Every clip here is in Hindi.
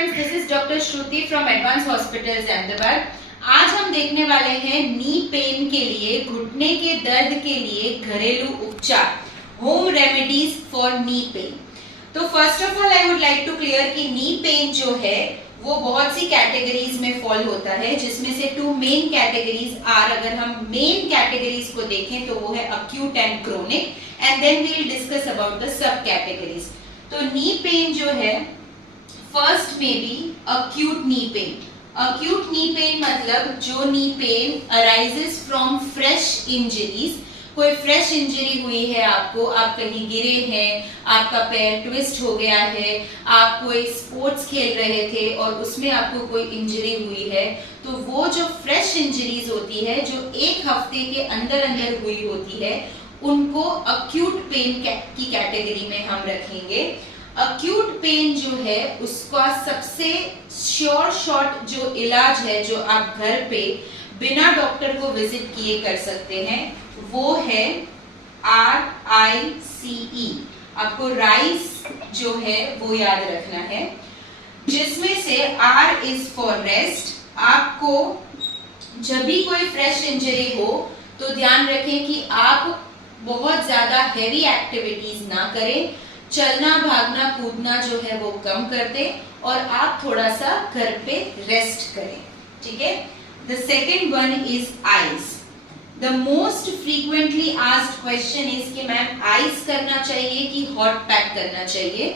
Friends, this is doctor Shruti from advance hospitals Ahmedabad. आज हम देखने वाले हैं नी पेन के लिए, घुटने के दर्द के लिए घरेलू उपचार, home remedies for knee pain. तो first of all I would like to clear कि नी पेन जो है वो बहुत सी कैटेगरीज में फॉल होता है, जिसमें से टू मेन कैटेगरीज आर, अगर हम मेन कैटेगरीज को देखें तो वो है acute and chronic, and then we will discuss about the subcategories. तो नी पेन जो है, फर्स्ट में बी acute knee pain। acute knee pain मतलब जो knee pain arises from fresh injuries। कोई फ्रेश इंजरी हुई है आपको, आप कहीं गिरे हैं, आपका पैर ट्विस्ट हो गया है, आप कोई स्पोर्ट्स खेल रहे थे और उसमें आपको कोई इंजरी हुई है, तो वो जो फ्रेश इंजरीज होती है जो एक हफ्ते के अंदर अंदर हुई होती है, उनको acute पेन की कैटेगरी में हम रखेंगे। अक्यूट पेन जो है उसका सबसे श्योर शॉट जो इलाज है, जो आप घर पे बिना डॉक्टर को विजिट किए कर सकते हैं, वो है RICE। आपको राइस जो है वो याद रखना है, जिसमें से R इज फॉर रेस्ट। आपको जब भी कोई फ्रेश इंजरी हो तो ध्यान रखें कि आप बहुत ज्यादा हैवी एक्टिविटीज ना करें, चलना भागना कूदना जो है वो कम कर दें और आप थोड़ा सा घर पे रेस्ट करें, ठीक है। The second one is eyes. The most frequently asked question is कि मैम आइस करना चाहिए कि हॉट पैक करना चाहिए।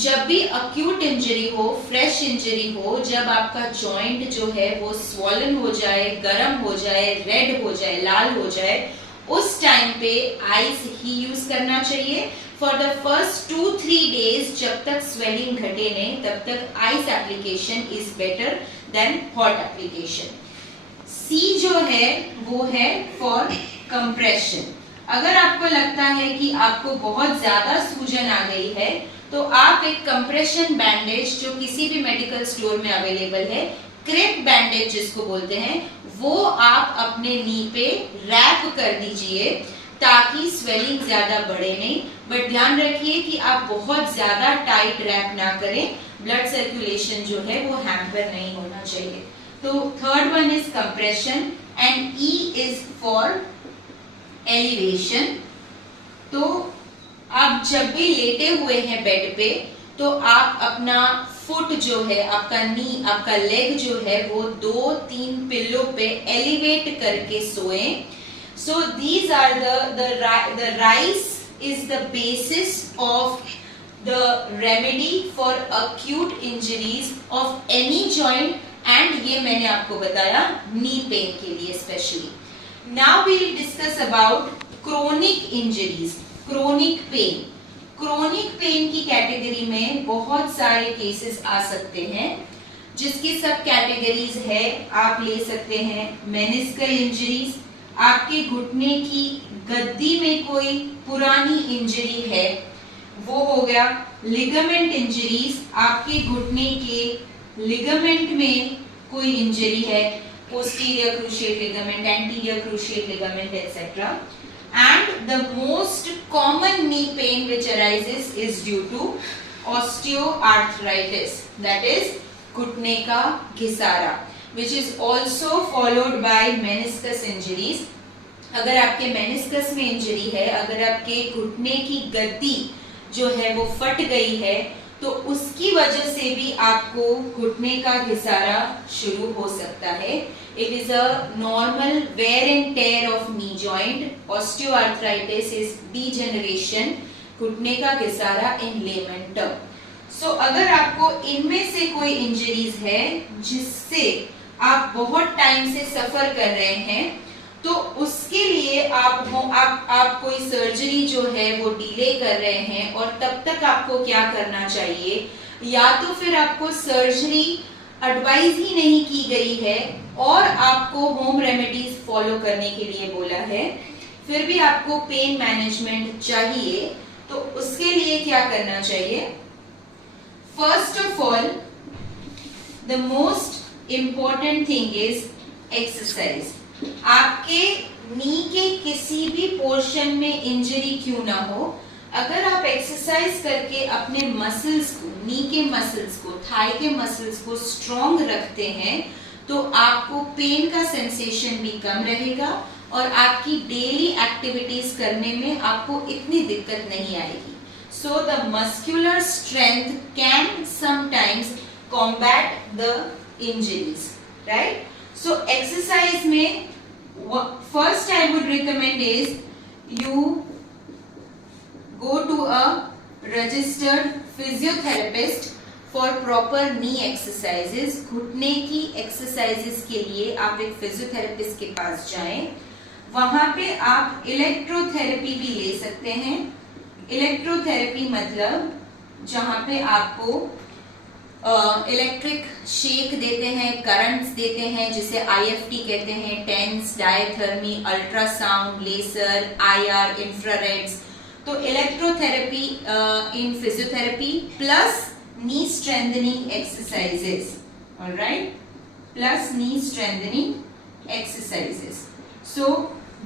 जब भी अक्यूट इंजरी हो, फ्रेश इंजरी हो, जब आपका जॉइंट जो है वो स्वॉलन हो जाए, गर्म हो जाए, रेड हो जाए, लाल हो जाए, उस टाइम पे आइस ही यूज करना चाहिए। फॉर द फर्स्ट 2-3 डेज, जब तक स्वेलिंग घटे नहीं, तब तक ice application is better than hot application. सी जो है वो है फॉर कंप्रेशन। अगर आपको लगता है कि आपको बहुत ज्यादा सूजन आ गई है, तो आप एक कंप्रेशन बैंडेज जो किसी भी मेडिकल स्टोर में अवेलेबल है, क्रेप बैंडेज जिसको बोलते हैं, वो आप अपने नी पे रैप कर दीजिए ताकि स्वेलिंग ज्यादा बढ़े नहीं। बट ध्यान रखिए कि आप बहुत ज्यादा टाइट रैप ना करें, ब्लड सर्कुलेशन जो है वो हैम्पर नहीं होना चाहिए। तो third one is compression and E is for elevation. तो आप जब भी लेटे हुए हैं बेड पे, तो आप अपना फुट जो है, आपका नी, आपका लेग जो है वो 2-3 पिल्लो पे एलिवेट करके सोएं। So these are the rice is the basis of the remedy for acute injuries of any joint, and ये मैंने आपको बताया knee pain के लिए specially. Now we will discuss about chronic injuries, chronic pain. Chronic pain की कैटेगरी में बहुत सारे केसेस आ सकते हैं, जिसकी सब कैटेगरीज है। आप ले सकते हैं मेनिस्कल इंजरीज, आपके घुटने की गद्दी में कोई पुरानी इंजरी है वो हो गया। लिगामेंट इंजरीज, आपके घुटने के लिगामेंट में कोई इंजरी है, posterior cruciate ligament, anterior cruciate ligament etcetera. And the most common knee pain which arises is due to osteoarthritis, that is घुटने का घिसारा, which is also followed by meniscus injuries। अगर आपके मेनिस्कस में इंजरी है, अगर आपके घुटने की गद्दी जो है वो फट गई है, तो उसकी वजह से भी आपको घुटने का घिसारा शुरू हो सकता है। It is a normal wear and tear of knee joint. Osteoarthritis is degeneration, घुटने का घिसारा in layman term. So अगर आपको इनमें से कोई इंजरीज है जिससे आप बहुत टाइम से सफर कर रहे हैं, तो उसके लिए आप कोई सर्जरी जो है वो डिले कर रहे हैं, और तब तक आपको क्या करना चाहिए, या तो फिर आपको सर्जरी एडवाइज ही नहीं की गई है और आपको होम रेमेडीज फॉलो करने के लिए बोला है, फिर भी आपको पेन मैनेजमेंट चाहिए, तो उसके लिए क्या करना चाहिए। First of all, the most important thing is exercise. आपके नी के किसी भी पोर्शन में इंजरी क्यों ना हो, अगर आप एक्सरसाइज करके अपने मसल्स को, नी के मसल्स को, थाई के मसल्स को स्ट्रॉन्ग रखते हैं तो आपको पेन का सेंसेशन भी कम रहेगा और आपकी डेली एक्टिविटीज करने में आपको इतनी दिक्कत नहीं आएगी. So the muscular strength can sometimes combat the injuries, right? So exercise में first I would recommend is you go to a registered physiotherapist for proper knee exercises. घुटने की exercises के लिए आप एक फिजियोथेरेपिस्ट के पास जाएं. वहां पे आप इलेक्ट्रोथेरेपी भी ले सकते हैं. इलेक्ट्रोथेरेपी मतलब जहां पे आपको इलेक्ट्रिक शेक देते हैं, करंट्स देते हैं, जिसे IFT कहते हैं, TENS, diathermy, ultrasound, laser, IR, infrareds. तो electrotherapy in physiotherapy plus knee strengthening exercises, alright, plus knee strengthening exercises. So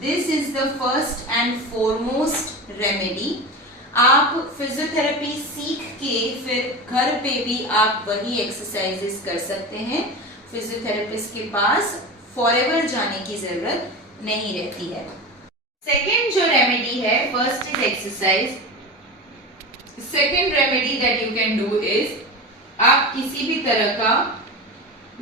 this is the first and foremost remedy. आप फिजियोथेरेपी सीख के फिर घर पे भी आप वही एक्सरसाइजेस कर सकते हैं. फिजियोथेरेपिस्ट के पास फॉरएवर जाने की जरूरत नहीं रहती है. सेकेंड जो रेमेडी है, first is exercise. Second remedy that you can do is, आप किसी भी तरह का,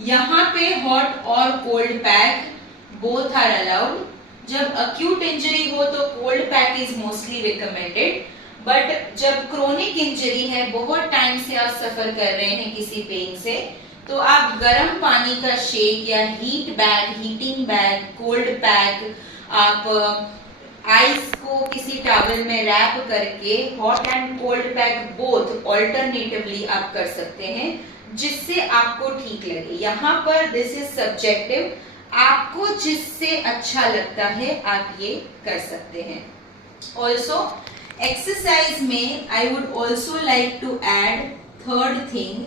यहाँ पे हॉट और cold pack both are allowed. जब अक्यूट इंजरी हो तो cold pack is mostly recommended, but जब क्रोनिक इंजरी है, बहुत टाइम से आप सफर कर रहे हैं किसी पेन से, तो आप गर्म पानी का शेक या heat bag, heating bag, cold pack, आप आइस को किसी टॉवल में रैप करके hot and cold pack both alternatively आप कर सकते हैं, जिससे आपको ठीक लगे. यहाँ पर दिस इज सब्जेक्टिव, आपको जिससे अच्छा लगता है आप ये कर सकते हैं. ऑल्सो एक्सरसाइज में I would also like to add third thing.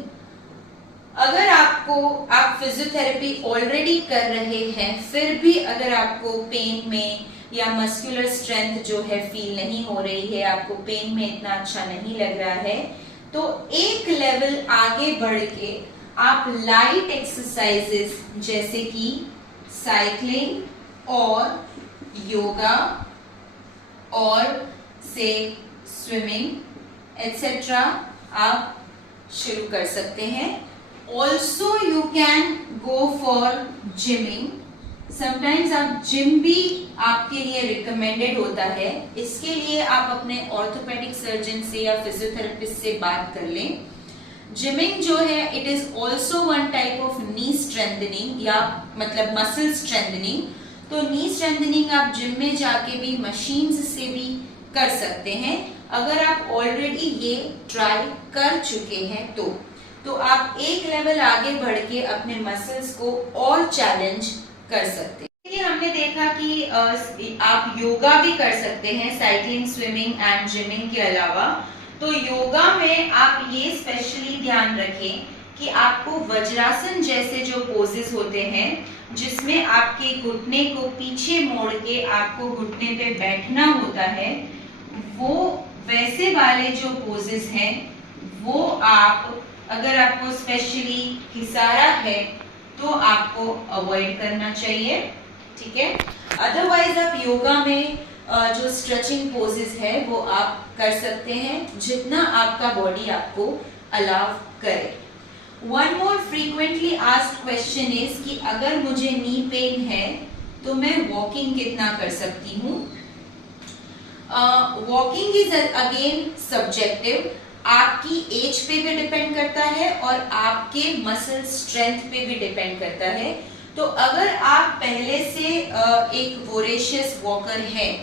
अगर आप फिजियोथेरेपी ऑलरेडी कर रहे हैं, फिर भी अगर आपको पेन में या मस्कुलर स्ट्रेंथ जो है फील नहीं हो रही है, आपको पेन में इतना अच्छा नहीं लग रहा है, तो एक लेवल आगे बढ़ के आप लाइट एक्सरसाइजेस जैसे कि साइकिलिंग और योगा और से स्विमिंग एटसेट्रा आप शुरू कर सकते हैं. Also you can go for gymming. Sometimes आप जिम भी आपके लिए रिकमेंडेड होता है. इसके लिए आप अपने ऑर्थोपेडिक सर्जन से या फिजियोथेरेपिस्ट से बात कर लें. जिमिंग जो है it is also one type of knee strengthening, या मतलब मसल स्ट्रेंथनिंग. तो नी स्ट्रेंथनिंग आप जिम में जाके भी मशीन्स से भी कर सकते हैं. अगर आप ऑलरेडी ये ट्राई कर चुके हैं तो आप एक लेवल आगे बढ़ के अपने मसल्स को और चैलेंज कर सकते हैं. ये हमने देखा कि आप योगा भी कर सकते हैं साइकिलिंग, स्विमिंग एंड जिमिंग के अलावा. तो योगा में आप ये स्पेशली ध्यान रखें कि आपको वज्रासन जैसे जो पोजेस होते हैं, जिसमें आपके घुटने को पीछे मोड़ के आपको घुटने पे बैठना होता है, वो वैसे वाले जो पोजेस हैं वो आप, अगर आपको स्पेशली खिसारा है तो आपको अवॉइड करना चाहिए. ठीक है. अदरवाइज आप योगा में जो स्ट्रेचिंग पोजेस है वो आप कर सकते हैं जितना आपका बॉडी आपको अलाउ करे. One more frequently asked question is कि अगर मुझे नी पेन है तो मैं वॉकिंग कितना कर सकती हूँ. Walking is again subjective. आपकी एज पे भी डिपेंड करता है और आपके मसल स्ट्रेंथ पे भी डिपेंड करता है. तो अगर आप पहले से एक वोरेशियस वॉकर हैं,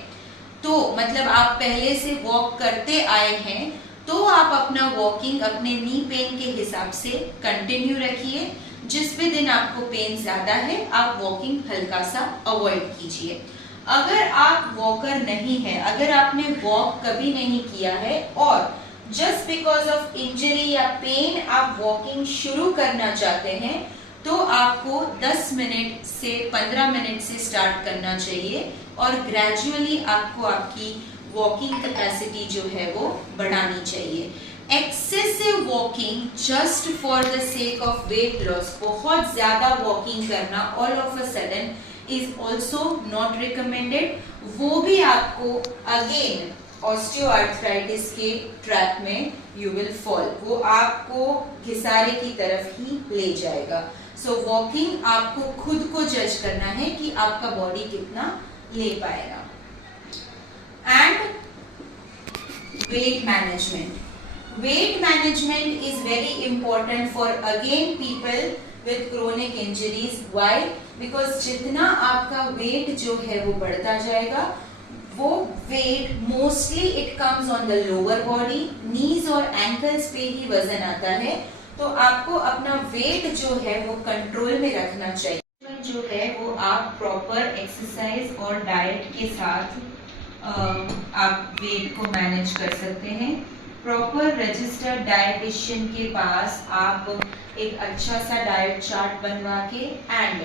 तो मतलब आप पहले से वॉक करते आए हैं, तो आप अपना वॉकिंग अपने नी पेन के हिसाब से कंटिन्यू रखिए. जिस भी दिन आपको पेन ज्यादा है आप वॉकिंग हल्का सा अवॉइड कीजिए. अगर आप वॉकर नहीं है, अगर आपने वॉक कभी नहीं किया है और जस्ट बिकॉज ऑफ इंजरी या पेन आप वॉकिंग शुरू करना चाहते हैं, तो आपको 10 मिनट से 15 मिनट से स्टार्ट करना चाहिए और ग्रेजुअली आपको आपकी वॉकिंग कैपेसिटी जो है वो बढ़ानी चाहिए। Excessive walking just for the sake of weight loss, बहुत ज्यादा वॉकिंग करना all of a sudden is also not recommended. वो भी आपको अगेन ऑस्टियोआर्थराइटिस के ट्रैप में यू विल फॉल, वो आपको घिसारे की तरफ ही ले जाएगा। सो वॉकिंग आपको खुद को जज करना है कि आपका बॉडी कितना ले पाएगा। And weight management, weight management is very important for again people with chronic injuries. Why? Because जितना आपका weight जो है वो बढ़ता जाएगा, वो weight mostly it comes on the lower body, knees और ankles पे ही वजन आता है। तो आपको अपना weight जो है वो कंट्रोल में रखना चाहिए। जो है वो आप प्रॉपर एक्सरसाइज और डाइट के साथ आप वेट को मैनेज कर सकते हैं। प्रॉपर रजिस्टर्ड डाइटिशियन के पास आप एक अच्छा सा डाइट चार्ट बनवा के एंड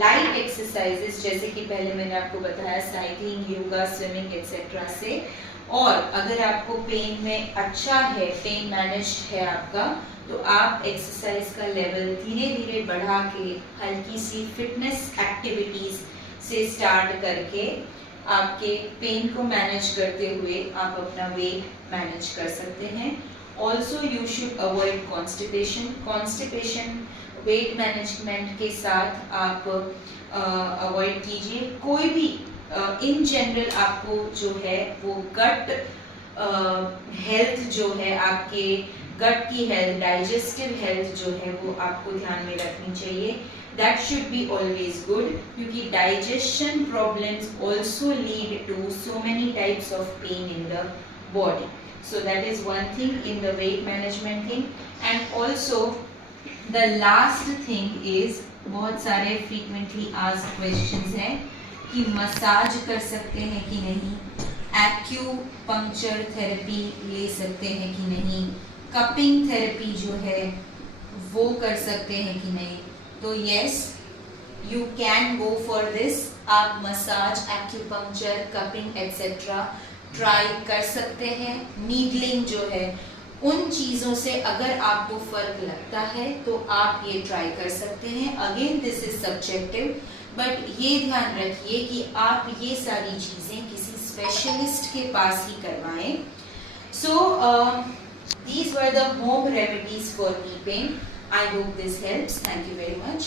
लाइट एक्सरसाइजेस जैसे कि पहले मैंने आपको बताया साइकिलिंग, योगा, स्विमिंग एक्सेट्रा से, और अगर आपको पेन में अच्छा है, पेन मैनेज्ड है आपका, तो आप एक्सरसाइज का लेवल धीरे धीरे बढ़ा के हल्की सी फिटनेस एक्टिविटीज से स्टार्ट करके आपके पेन को मैनेज करते हुए आप अपना वेट मैनेज कर सकते हैं। Also you should avoid constipation. Constipation weight management के साथ आप अवॉइड कीजिए। कोई भी इन जनरल आपको जो है वो गट हेल्थ जो है, आपके गट की हेल्थ, डाइजेस्टिव हेल्थ जो है वो आपको ध्यान में रखनी चाहिए। That should be always good, क्योंकि digestion problems also lead to so many types of pain in the body. So that is one thing in the weight management thing. And also the last thing is, बहुत सारे frequently asked questions हैं कि मसाज कर सकते हैं कि नहीं, एक्यूपंक्चर थेरेपी ले सकते हैं कि नहीं, कपिंग थेरेपी जो है वो कर सकते हैं कि नहीं। तो yes, you can go for this. आप massage, acupuncture, cupping etcetera try कर सकते हैं। नीडलिंग जो है, उन चीज़ों से अगर आपको फर्क लगता है तो आप ये ट्राई कर सकते हैं। Again this is subjective, but ये ध्यान रखिए कि आप ये सारी चीज़ें किसी स्पेशलिस्ट के पास ही करवाएं। सो these were the home remedies for knee pain. I hope this helps. Thank you very much.